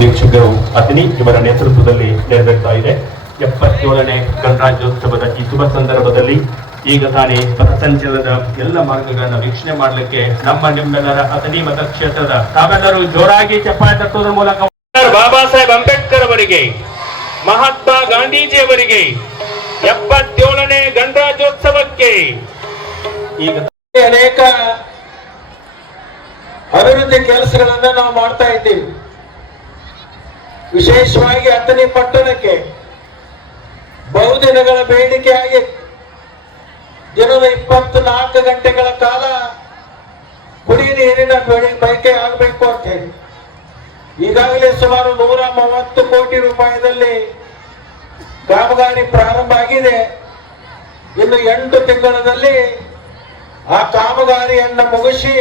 ವೀಕ್ಷಕರು ಅತನಿ ಇವರ ನೇತೃತ್ವದಲ್ಲಿ ನೆರವೇರ್ತಾ ಇದೆ. 77ನೇ ಗಣರಾಜ್ಯೋತ್ಸವದ ಈ ಶುಭ ಸಂದರ್ಭದಲ್ಲಿ ಈಗ ತಾನೇ ಪಥಸಂಚಲನದ ಎಲ್ಲ ಮಾರ್ಗಗಳನ್ನು ವೀಕ್ಷಣೆ ಮಾಡಲಿಕ್ಕೆ ನಿಮ್ಮೆಲ್ಲರ ಅತನಿ ಮತಕ್ಷೇತ್ರದ ತಾವೆಲ್ಲರೂ ಜೋರಾಗಿ ಚಪ್ಪಾಳೆ ತಟ್ಟುವುದರ ಮೂಲಕ ಬಾಬಾ ಸಾಹೇಬ್ ಅಂಬೇಡ್ಕರ್ ಅವರಿಗೆ, ಮಹಾತ್ಮ ಗಾಂಧೀಜಿ ಅವರಿಗೆ 77ನೇ ಗಣರಾಜ್ಯೋತ್ಸವಕ್ಕೆ ಈಗ ಅನೇಕ ಅಭಿವೃದ್ಧಿ ಕೆಲಸಗಳನ್ನ ನಾವು ಮಾಡ್ತಾ ಇದ್ದೀವಿ. ವಿಶೇಷವಾಗಿ ಅತನಿ ಪಟ್ಟಣಕ್ಕೆ ಬಹುದಿನಗಳ ಬೇಡಿಕೆಯಾಗಿ ದಿನದ 24 ಗಂಟೆಗಳ ಕಾಲ ಕುಡಿಯ ನೀರಿನ ಬಳಕೆ ಆಗಬೇಕು ಅಂತ ಹೇಳಿ ಈಗಾಗಲೇ ಸುಮಾರು 130 ಕೋಟಿ ರೂಪಾಯಿದಲ್ಲಿ ಕಾಮಗಾರಿ ಪ್ರಾರಂಭ ಆಗಿದೆ. ಇನ್ನು 8 ತಿಂಗಳಲ್ಲಿ ಆ ಕಾಮಗಾರಿಯನ್ನು ಮುಗಿಸಿ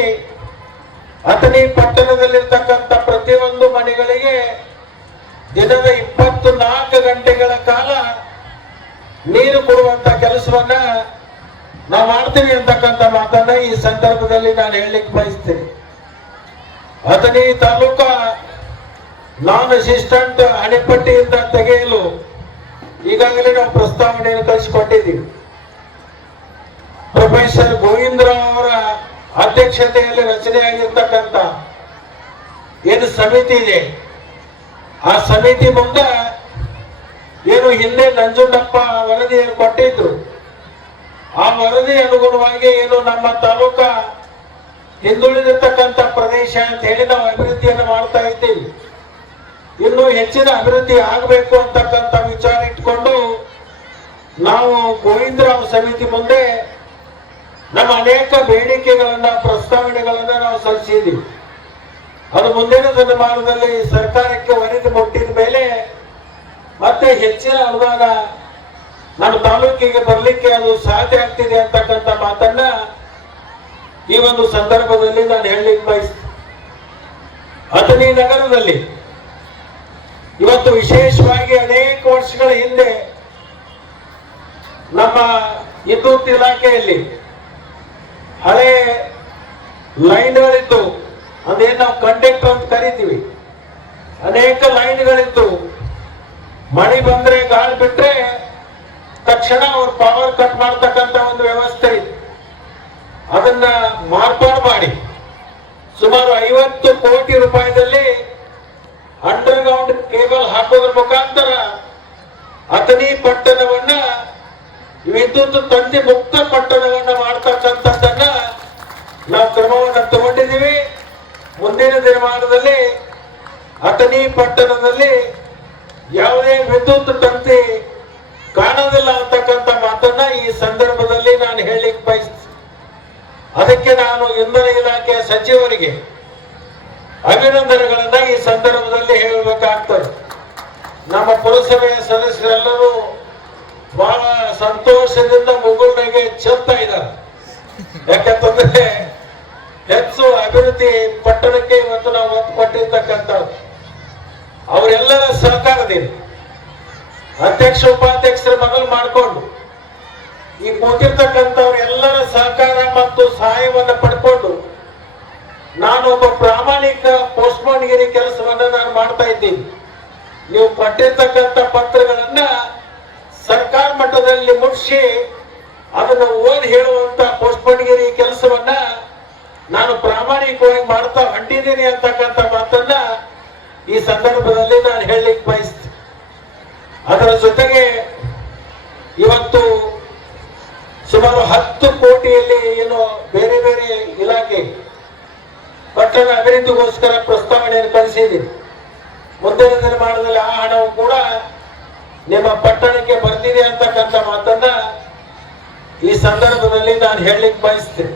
ಅತನಿ ಪಟ್ಟಣದಲ್ಲಿರ್ತಕ್ಕಂಥ ಪ್ರತಿಯೊಂದು ಮನೆಗಳಿಗೆ ದಿನದ 24 ಗಂಟೆಗಳ ಕಾಲ ನೀರು ಕೊಡುವಂತ ಕೆಲಸವನ್ನ ನಾವು ಮಾಡ್ತೀವಿ ಅಂತಕ್ಕಂಥ ಮಾತನ್ನ ಈ ಸಂದರ್ಭದಲ್ಲಿ ನಾನು ಹೇಳಲಿಕ್ಕೆ ಬಯಸ್ತೇನೆ. ಅತನಿ ತಾಲೂಕಾ ನಾನ್ ಅಸಿಸ್ಟೆಂಟ್ ಅಣೆಪಟ್ಟಿಯಿಂದ ತೆಗೆಯಲು ಈಗಾಗಲೇ ನಾವು ಪ್ರಸ್ತಾವನೆಯನ್ನು ಕಳಿಸಿಕೊಟ್ಟಿದ್ದೀವಿ. ಪ್ರೊಫೆಸರ್ ಗೋವಿಂದರಾವ್ ಅವರ ಅಧ್ಯಕ್ಷತೆಯಲ್ಲಿ ರಚನೆಯಾಗಿರ್ತಕ್ಕಂಥ ಏನು ಸಮಿತಿ ಇದೆ, ಆ ಸಮಿತಿ ಮುಂದೆ ಏನು ಹಿಂದೆ ನಂಜುಂಡಪ್ಪ ವರದಿಯನ್ನು ಕೊಟ್ಟಿದ್ರು, ಆ ವರದಿ ಅನುಗುಣವಾಗಿ ಏನು ನಮ್ಮ ತಾಲೂಕಾ ಹಿಂದುಳಿದಿರ್ತಕ್ಕಂಥ ಪ್ರದೇಶ ಅಂತ ಹೇಳಿ ನಾವು ಅಭಿವೃದ್ಧಿಯನ್ನು ಮಾಡ್ತಾ ಇದ್ದೀವಿ. ಇನ್ನು ಹೆಚ್ಚಿನ ಅಭಿವೃದ್ಧಿ ಆಗಬೇಕು ಅಂತಕ್ಕಂಥ ವಿಚಾರ ಇಟ್ಕೊಂಡು ನಾವು ಗೋವಿಂದರಾವ್ ಸಮಿತಿ ಮುಂದೆ ನಮ್ಮ ಅನೇಕ ಬೇಡಿಕೆಗಳನ್ನ ಪ್ರಸ್ತಾವನೆಗಳನ್ನ ನಾವು ಸಲ್ಲಿಸಿದ್ದೀವಿ. ಅದು ಮುಂದಿನ ದಿನಮಾನದಲ್ಲಿ ಸರ್ಕಾರಕ್ಕೆ ವರದಿ ಮುಟ್ಟಿದ ಮೇಲೆ ಮತ್ತೆ ಹೆಚ್ಚಿನ ಅನುದಾನ ನಮ್ಮ ತಾಲೂಕಿಗೆ ಬರಲಿಕ್ಕೆ ಅದು ಸಾಧ್ಯ ಆಗ್ತಿದೆ ಅಂತಕ್ಕಂಥ ಮಾತನ್ನ ಈ ಒಂದು ಸಂದರ್ಭದಲ್ಲಿ ನಾನು ಹೇಳಲಿಕ್ಕೆ ಬಯಸ್ತೇನೆ. ಅತನಿ ನಗರದಲ್ಲಿ ಇವತ್ತು ವಿಶೇಷವಾಗಿ ಅನೇಕ ವರ್ಷಗಳ ಹಿಂದೆ ನಮ್ಮ ವಿದ್ಯುತ್ ಇಲಾಖೆಯಲ್ಲಿ ಹಳೆ ಲೈನ್ಗಳಿತ್ತು, ಅದೇನು ನಾವು ಕಂಡಕ್ಟರ್ ಅಂತ ಕರಿತೀವಿ. ಅನೇಕ ಲೈನ್ಗಳಿತ್ತು. ಮಳೆ ಬಂದ್ರೆ ಗಾಳಿ ಬಿಟ್ರೆ ತಕ್ಷಣ ಅವ್ರು ಪವರ್ ಕಟ್ ಮಾಡ್ತಕ್ಕಂಥ ಒಂದು ವ್ಯವಸ್ಥೆ ಇತ್ತು. ಅದನ್ನ ಮಾರ್ಪಾಡು ಮಾಡಿ ಸುಮಾರು 50 ಕೋಟಿ ರೂಪಾಯಿದಲ್ಲಿ ಅಂಡರ್ ಗ್ರೌಂಡ್ ಕೇಬಲ್ ಹಾಕೋದ್ರ ಮುಖಾಂತರ ಅತನಿ ಪಟ್ಟಣವನ್ನ ವಿದ್ಯುತ್ ತಂತಿ ಮುಕ್ತ ಪಟ್ಟಣವನ್ನ ಮಾಡ್ತಕ್ಕಂಥದ್ದನ್ನ ನಾವು ಕ್ರಮವನ್ನು ತಗೊಂಡಿದ್ದೀವಿ. ಮುಂದಿನ ದಿನಮಾನದಲ್ಲಿ ಅತನಿ ಪಟ್ಟಣದಲ್ಲಿ ಯಾವುದೇ ವಿದ್ಯುತ್ ತಂತಿ ಕಾಣೋದಿಲ್ಲ ಅಂತಕ್ಕಂಥ ಮಾತನ್ನ ಈ ಸಂದರ್ಭದಲ್ಲಿ ನಾನು ಹೇಳಲಿಕ್ಕೆ ಬಯಸ್ತೇನೆ. ಅದಕ್ಕೆ ನಾನು ಇಂಧನ ಇಲಾಖೆಯ ಸಚಿವರಿಗೆ ಅಭಿನಂದನೆಗಳನ್ನ ಈ ಸಂದರ್ಭದಲ್ಲಿ ಹೇಳಬೇಕಾಗ್ತದೆ. ನಮ್ಮ ಪುರಸಭೆಯ ಸದಸ್ಯರೆಲ್ಲರೂ ಬಹಳ ಸಂತೋಷದಿಂದ ಮುಗುಳ್ನಾಗೆ ಚೆಲ್ತಾ ಇದ್ದಾರೆ. ಯಾಕಂತಂದ್ರೆ ಹೆಚ್ಚು ಅಭಿವೃದ್ಧಿ ಪಟ್ಟಣಕ್ಕೆ ಇವತ್ತು ನಾವು ಒತ್ತು ಕೊಟ್ಟಿರ್ತಕ್ಕಂಥದ್ದು ಅವರೆಲ್ಲರ ಸಹಕಾರದಿಂದ ಅಧ್ಯಕ್ಷ ಉಪಾಧ್ಯಕ್ಷರ ಮೊದಲು ಮಾಡಿಕೊಂಡು ಈ ಕೂತಿರ್ತಕ್ಕಂಥವ್ರೆಲ್ಲರ ಸಹಕಾರ ಮತ್ತು ಸಹಾಯವನ್ನು ಪಡ್ಕೊಂಡು ನಾನು ಒಬ್ಬ ಪ್ರಾಮಾಣಿಕ ಪೋಸ್ಟ್ಮನ್ಗಿರಿ ಕೆಲಸವನ್ನ ನಾನು ಮಾಡ್ತಾ ಇದ್ದೀನಿ. ನೀವು ಕೊಟ್ಟಿರ್ತಕ್ಕಂಥ ಪತ್ರಗಳನ್ನ ಸರ್ಕಾರ ಮಟ್ಟದಲ್ಲಿ ಮುಗಿಸಿ ಅದನ್ನು ಓದಿ ಹೇಳುವಂತ ಪೋಸ್ಟ್ಮನ್ಗಿರಿ ಕೆಲಸವನ್ನ ನಾನು ಪ್ರಾಮಾಣಿಕವಾಗಿ ಮಾಡ್ತಾ ಹೊಂಟಿದ್ದೀನಿ ಅಂತಕ್ಕಂಥ ಮಾತನ್ನ ಈ ಸಂದರ್ಭದಲ್ಲಿ ನಾನು ಹೇಳಲಿಕ್ಕೆ ಬಯಸ್ತೇನೆ. ಅದರ ಜೊತೆಗೆ ಇವತ್ತು ಸುಮಾರು 10 ಕೋಟಿಯಲ್ಲಿ ಏನು ಬೇರೆ ಬೇರೆ ಇಲಾಖೆ ಪಟ್ಟಣ ಅಭಿವೃದ್ಧಿಗೋಸ್ಕರ ಪ್ರಸ್ತಾವನೆಯನ್ನು ಕಳಿಸಿದ್ದೀನಿ. ಮುಂದಿನ ದಿನಮಾನದಲ್ಲಿ ಆ ಹಣವು ಕೂಡ ನಿಮ್ಮ ಪಟ್ಟಣಕ್ಕೆ ಬರ್ತಿದೆ ಅಂತಕ್ಕಂಥ ಮಾತನ್ನ ಈ ಸಂದರ್ಭದಲ್ಲಿ ನಾನು ಹೇಳಲಿಕ್ಕೆ ಬಯಸ್ತೇನೆ.